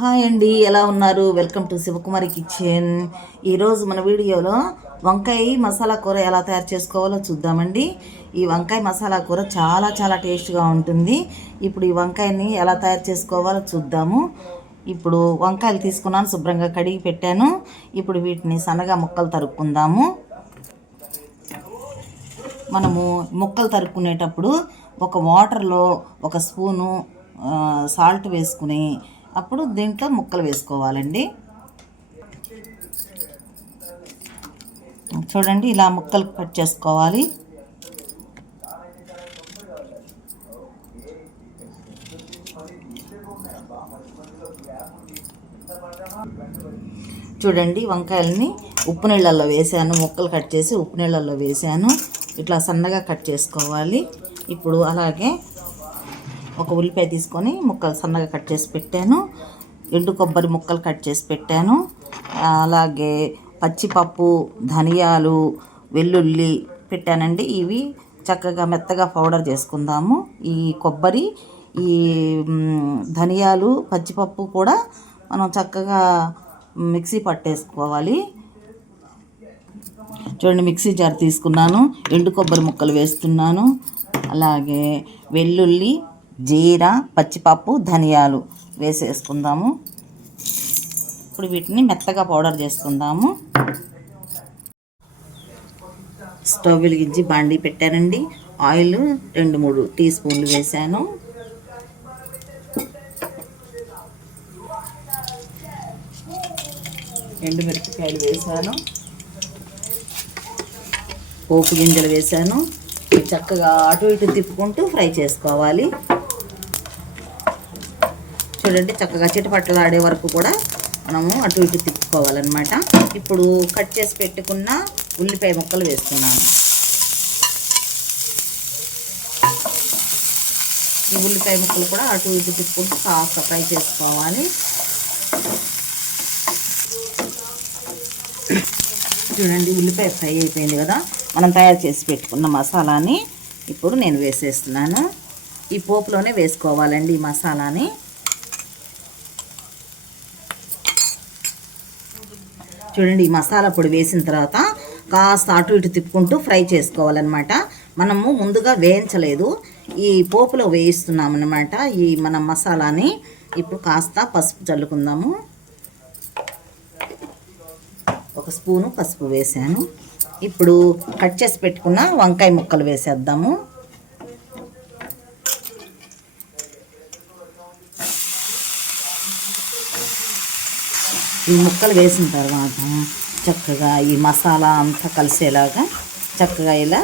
Hi అండి, ఎలా ఉన్నారు? Welcome to Shivakumari kitchen. ఈరోజు మన వీడియోలో వంకాయ మసాలా కూర ఎలా తయారు చేసుకోవాలో చూద్దామండి. ఈ వంకాయ మసాలా కూర చాలా చాలా టేస్ట్గా ఉంటుంది. ఇప్పుడు ఈ వంకాయని ఎలా తయారు చేసుకోవాలో చూద్దాము. ఇప్పుడు వంకాయలు తీసుకున్నాను, శుభ్రంగా కడిగి పెట్టాను. ఇప్పుడు వీటిని సన్నగా ముక్కలు తరుక్కుందాము. మనము ముక్కలు తరుక్కునేటప్పుడు ఒక వాటర్లో ఒక స్పూను సాల్ట్ వేసుకుని అప్పుడు దీంట్లో ముక్కలు వేసుకోవాలండి. చూడండి, ఇలా ముక్కలు కట్ చేసుకోవాలి. చూడండి, వంకాయలని ఉప్పు నీళ్ళల్లో వేసాను, ముక్కలు కట్ చేసి ఉప్పు నీళ్ళల్లో వేసాను. ఇట్లా సన్నగా కట్ చేసుకోవాలి. ఇప్పుడు అలాగే ఒక ఉల్లిపాయ తీసుకొని ముక్కలు సన్నగా కట్ చేసి పెట్టాను. ఎండు కొబ్బరి ముక్కలు కట్ చేసి పెట్టాను. అలాగే పచ్చిపప్పు, ధనియాలు, వెల్లుల్లి పెట్టానండి. ఇవి చక్కగా మెత్తగా పౌడర్ చేసుకుందాము. ఈ కొబ్బరి, ఈ ధనియాలు, పచ్చిపప్పు కూడా మనం చక్కగా మిక్సీ పట్టేసుకోవాలి. చూడండి, మిక్సీ జార్ తీసుకున్నాను. ఎండు కొబ్బరి ముక్కలు వేస్తున్నాను. అలాగే వెల్లుల్లి, జీరా, పచ్చిపప్పు, ధనియాలు వేసేసుకుందాము. ఇప్పుడు వీటిని మెత్తగా పౌడర్ చేసుకుందాము. స్టవ్ వెలిగించి బాండీ పెట్టానండి. ఆయిల్ 2-3 టీ స్పూన్లు వేసాను. ఎండుమిరపకాయలు వేసాను. పోపు గింజలు వేసాను. చక్కగా అటు ఇటు తిప్పుకుంటూ ఫ్రై చేసుకోవాలి. చూడండి, చక్కగా చిటపట్టలాడే వరకు కూడా మనము అటు ఇటు తిప్పుకోవాలన్నమాట. ఇప్పుడు కట్ చేసి పెట్టుకున్న ఉల్లిపాయ ముక్కలు వేస్తున్నాను. ఈ ఉల్లిపాయ ముక్కలు కూడా అటు ఇటు తిప్పుకుంటూ కాస్త ఫ్రై చేసుకోవాలి. చూడండి, ఉల్లిపాయ ఫ్రై అయిపోయింది కదా. మనం తయారు చేసి పెట్టుకున్న మసాలాని ఇప్పుడు నేను వేసేస్తున్నాను. ఈ పోపులోనే వేసుకోవాలండి ఈ మసాలాని. చూడండి, ఈ మసాలా పొడి వేసిన తర్వాత కాస్త అటు ఇటు తిప్పుకుంటూ ఫ్రై చేసుకోవాలన్నమాట. మనము ముందుగా వేయించలేదు, ఈ పోపులో వేయిస్తున్నాం అన్నమాట ఈ మన మసాలాని. ఇప్పుడు కాస్త పసుపు చల్లుకుందాము. 1 స్పూను పసుపు వేసాను. ఇప్పుడు కట్ చేసి పెట్టుకున్న వంకాయ ముక్కలు వేసేద్దాము. ఈ ముక్కలు వేసిన తర్వాత చక్కగా ఈ మసాలా అంతా కలిసేలాగా చక్కగా ఇలా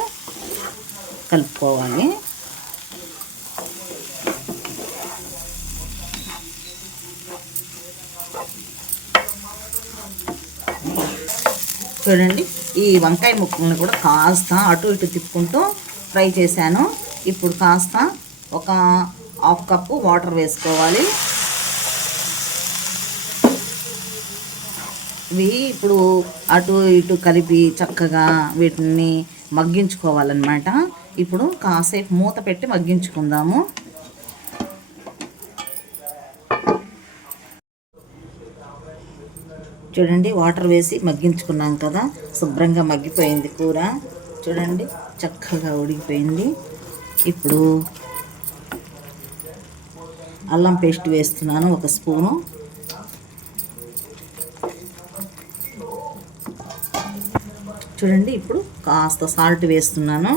కలుపుకోవాలి. చూడండి, ఈ వంకాయ ముక్కలను కూడా కాస్త అటు ఇటు తిప్పుకుంటూ ఫ్రై చేశాను. ఇప్పుడు కాస్త ఒక 1/2 కప్పు వాటర్ వేసుకోవాలి. ఇవి ఇప్పుడు అటు ఇటు కలిపి చక్కగా వీటిని మగ్గించుకోవాలన్నమాట. ఇప్పుడు కాసేపు మూత పెట్టి మగ్గించుకుందాము. చూడండి, వాటర్ వేసి మగ్గించుకున్నాం కదా, శుభ్రంగా మగ్గిపోయింది కూర. చూడండి, చక్కగా ఉడికిపోయింది. ఇప్పుడు అల్లం పేస్ట్ వేస్తున్నాను, 1 స్పూను. చూడండి, ఇప్పుడు కాస్త సాల్ట్ వేస్తున్నాను.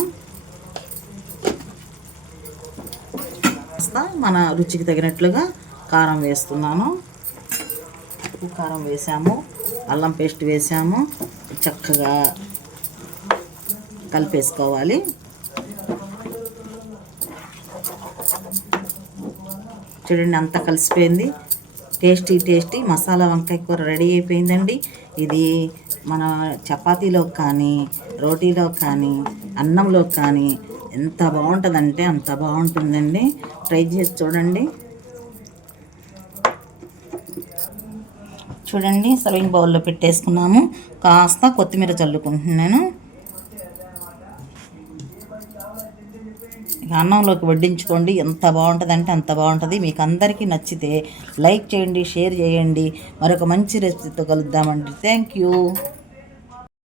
కాస్త మన రుచికి తగినట్లుగా కారం వేస్తున్నాను. కారం వేసాము, అల్లం పేస్ట్ వేసాము. చక్కగా కలిపేసుకోవాలి. చూడండి, అంతా కలిసిపోయింది. టేస్టీ మసాలా వంకాయ కూర రెడీ అయిపోయిందండి. ఇది మన చపాతీలో కానీ, రోటీలో కానీ, అన్నంలో కానీ ఎంత బాగుంటుందంటే అంత బాగుంటుందండి. ట్రై చేసి చూడండి. చూడండి, సర్వింగ్ బౌల్లో పెట్టేసుకున్నాము. కాస్త కొత్తిమీర చల్లుకుంటున్నాను. ఇక అన్నంలోకి వడ్డించుకోండి. ఎంత బాగుంటుంది అంటే అంత బాగుంటుంది. మీకు అందరికీ నచ్చితే లైక్ చేయండి, షేర్ చేయండి. మరొక మంచి రెసిపీతో కలుద్దామండి. Thank you.